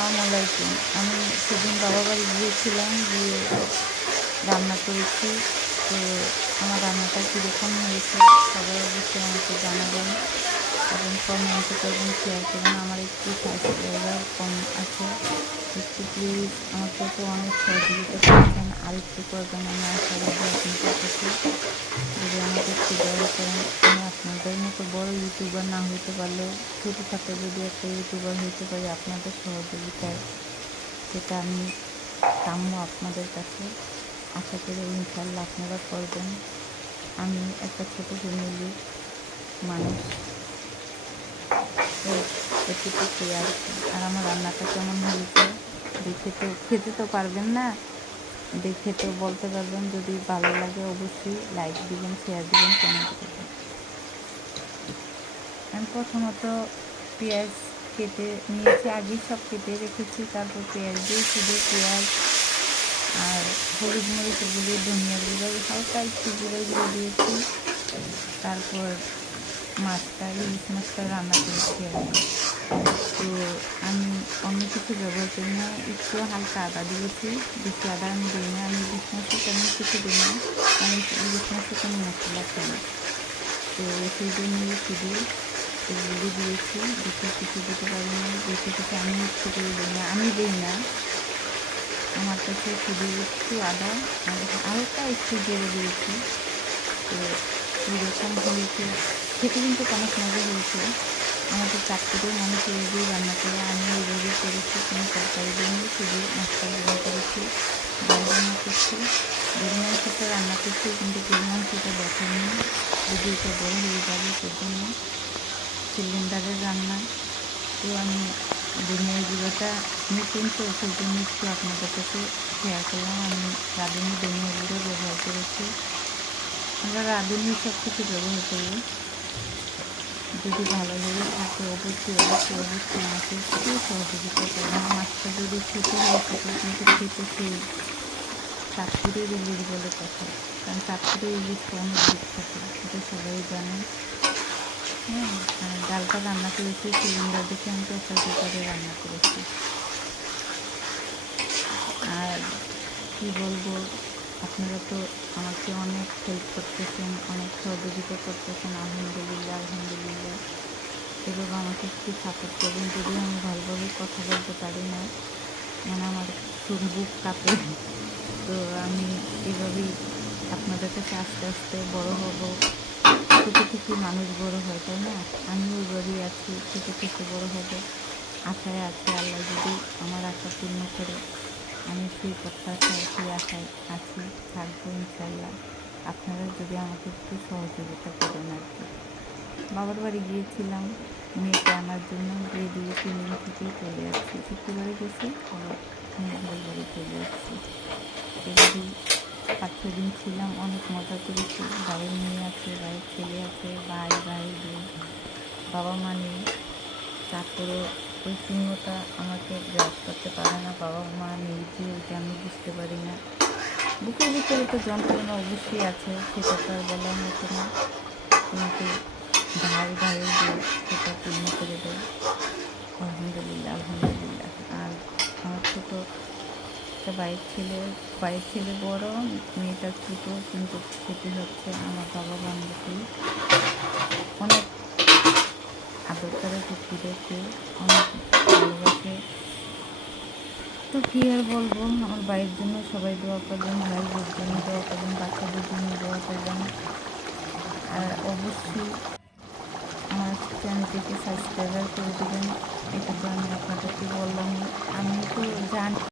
আসসালামু আলাইকুম। আমি সেদিন বাবার বাড়ি গিয়েছিলাম, গিয়ে রান্না করেছি। তো আমার রান্নাটা কীরকম হয়েছে সবাই অবশ্যই আমাকে জানাবেন এবং কমেন্টে করবেন, শেয়ার করবেন। আমার একটু সাবস্ক্রাইবার কম আছে, একটু প্লিজ আমাকে তো অনেক সহযোগিতা করছেন, আর একটু করবেন। আমি আশা রাখি আপনাদের কাছে যদি আমাকে একটু দয়া করেন। আমি আপনাদের মতো বড় ইউটিউবার না হইতে পারলেও ছোটোখাটো যদি একটা ইউটিউবার হইতে পারি আপনাদের সহযোগিতায়, সেটা আমি কাম্য আপনাদের কাছে। আশা করি ইনশাল্লাহ আপনারা করবেন। আমি একটা ছোট ফ্যামিলির মানুষ, এটুকুই আর কি। আর আমার রান্নাটা কেমন হয়েছে দেখে তো খেতে তো পারবেন না, দেখে তো বলতে পারবেন। যদি ভালো লাগে অবশ্যই লাইক দিবেন, শেয়ার দিবেন, কমেন্ট করবেন। আমি প্রথমত পেঁয়াজ কেটে নিয়েছি, আগেই সব কেটে রেখেছি। তারপর পেঁয়াজ দিয়ে শুধু পেঁয়াজ আর হলুদ মরিচ গুঁড়ো, ধনিয়া গুঁড়ো, হালকা একটু জিরে গুঁড়ো দিয়েছি। তারপর ইলিশ মাছটা রান্না করেছি আর কি। তো আমি অন্য কিছু ব্যবহার করি না, একটু হালকা আদা দিয়েছি, বেশি আদা আমি দিই না। আমি ইলিশ মাছে তেমন কিছু দিই না, আমি ইলিশ মাছে কোনো মশলা খাই না। তো সেই জন্যই শুধু এগুলি দিয়েছি, বেশি কিছু দিতে পারি না। বেশি কিছু আমি ইচ্ছে করে দিই না, আমি দিই না। আমার কাছে শুধু একটু আদা আর হালকা একটু জিরে দিয়েছি। তো কীরকম হয়েছে খেতে কিন্তু অনেক মজা হয়েছে। আমাদের চাকরির মানুষ এইভাবেই রান্না করে, আমি এইভাবেই করেছি। কোনো তরকারি দিইনি, শুধু মাছটা রান্না করেছি, ডাল রান্না করছি, গরু মাংসটা রান্না করছি, কিন্তু গরু মাংসটা দেখাইনি, ভিডিওটা বড় হয়ে যাবে সেজন্য। সিলিন্ডারের রান্না। তো আমি ধনিয়া গুঁড়োটা নতুন, তো সেই জন্য একটু আপনাদের কাছে শেয়ার করলাম। আমি রাঁধুনি ধনিয়া গুঁড়ো ব্যবহার করেছি। আমরা রাঁধুনি সব কিছু ব্যবহার করি। যদি ভালো লেগে থাকে অবশ্যই আমাকে একটু সহযোগিতা করবেন। মাছটা যদি ছোটো হয়ে থাকে কিন্তু খেতে সেই চাঁদপুরের ইলিশ বলে কথা, কারণ চাঁদপুরের ইলিশটা অনেক বিখ্যাত, এটা সবাই জানে। হ্যাঁ, আর ডালটা রান্না করেছি সিলিন্ডার দেখে, আমি প্রেসার কুকারে রান্না করেছি। আর কি বলবো, আপনারা তো আমাকে অনেক হেল্প করতেছেন, অনেক সহযোগিতা করতেছেন। আলহামদুলিল্লাহ আলহামদুলিল্লাহ। এভাবে আমাকে একটু সাপোর্ট করবেন। যদিও আমি ভালোভাবে কথা বলতে পারি না, মানে আমার বুক কাঁপে। তো আমি এভাবেই আপনাদের কাছে আস্তে আস্তে বড় হব। ছোটো থেকে মানুষ বড় হয়, তাই না? আমি ওইভাবেই আছি, ছোটো থেকে বড় হব আশায় আছি। আল্লাহ যদি আমার আশা পূর্ণ করে, আমি সেই প্রত্যাশায়, সেই আশায় আছি, থাকবো ইনশাল্লাহ। আপনারা যদি আমাকে একটু সহযোগিতা করেন আর কি। বাবার বাড়ি গিয়েছিলাম মেয়েকে আনার জন্য, গিয়ে 2-3 দিন থেকেই চলে আসছি। শুক্রবারে গেছি, আবার মঙ্গলবার বাড়ি চলে আসছি। এবারই 5-6 দিন ছিলাম, অনেক মজা করেছি। ভাইয়ের মেয়ে আছে, ভাইয়ের ছেলে আছে, ভাই বোন, বাবা মা নেই। তারপরেও ওই শূন্যতা আমাকে গ্রাস করতে পারে না। বাবা মা নেই যে ওইটা আমি বুঝতে পারি না। বুকের ভিতরে তো যন্ত্রণা অবশ্যই আছে, সেটা তো আর বলার মতো না, কিন্তু ভাইয়ের যে সেটা পূর্ণ করে দেয়। আলহামদুলিল্লাহ আলহামদুলিল্লাহ। আর আমার ছোটো একটা ভাইয়ের ছেলে বড়, মেয়েটা ছোটো, কিন্তু সেটি হচ্ছে আমার বাবা বান্ধবী। অনেক আদর করে কুকুরদেরকে, অনেক ভালোবাসে। তো কী আর বলবো, আমার ভাইয়ের জন্য সবাই দোয়া করবেন, ভাই বোর জন্য দোয়া করবেন, বাচ্চাদের জন্য দোয়া করবেন। আর অবশ্যই আমার চ্যানেলটিকে সাবস্ক্রাইবার করে দেবেন। এটা তো আমি আপনাদেরকে বললামই। আমি তো জানি